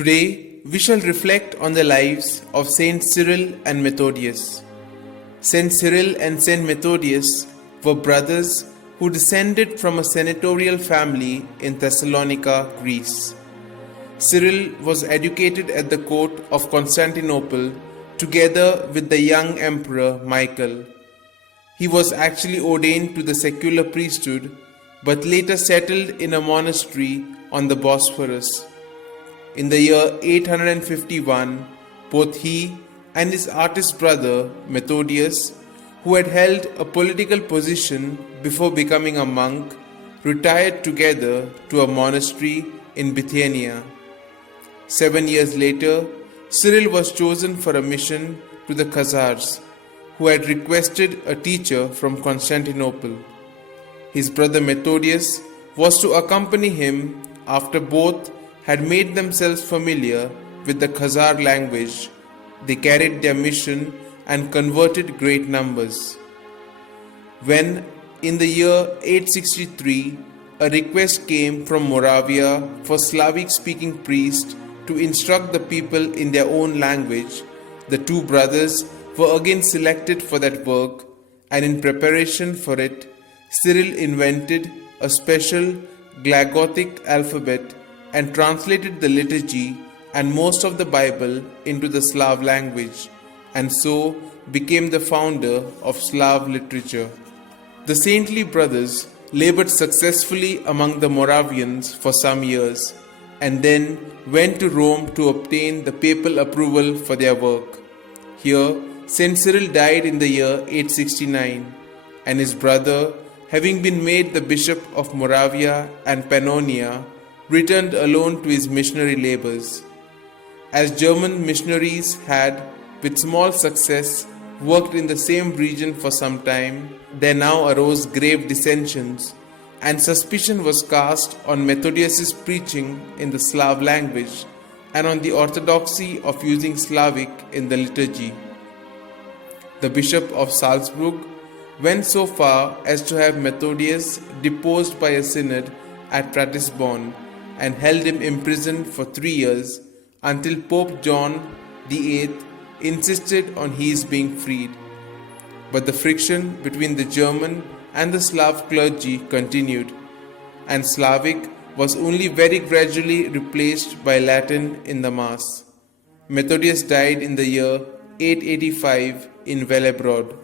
Today, we shall reflect on the lives of Sts Cyril and Methodius. St. Cyril and St. Methodius were brothers who descended from a senatorial family in Thessalonica, Greece. Cyril was educated at the court of Constantinople together with the young emperor Michael. He was actually ordained to the secular priesthood, but later settled in a monastery on the Bosphorus. In the year 851, both he and his artist brother Methodius, who had held a political position before becoming a monk, retired together to a monastery in Bithynia. 7 years later, Cyril was chosen for a mission to the Khazars, who had requested a teacher from Constantinople. His brother Methodius was to accompany him after both had made themselves familiar with the Khazar language. They carried their mission and converted great numbers. When, in the year 863, a request came from Moravia for Slavic-speaking priests to instruct the people in their own language, the two brothers were again selected for that work, and in preparation for it, Cyril invented a special Glagothic alphabet and translated the liturgy and most of the Bible into the Slav language, and so became the founder of Slav literature. The saintly brothers labored successfully among the Moravians for some years, and then went to Rome to obtain the papal approval for their work. Here, St. Cyril died in the year 869, and his brother, having been made the bishop of Moravia and Pannonia, returned alone to his missionary labors. As German missionaries had, with small success, worked in the same region for some time, there now arose grave dissensions, and suspicion was cast on Methodius' preaching in the Slav language and on the orthodoxy of using Slavic in the liturgy. The Bishop of Salzburg went so far as to have Methodius deposed by a synod at Ratisbon and held him imprisoned for 3 years until Pope John VIII insisted on his being freed. But the friction between the German and the Slav clergy continued, and Slavic was only very gradually replaced by Latin in the Mass. Methodius died in the year 885 in Vellebrod.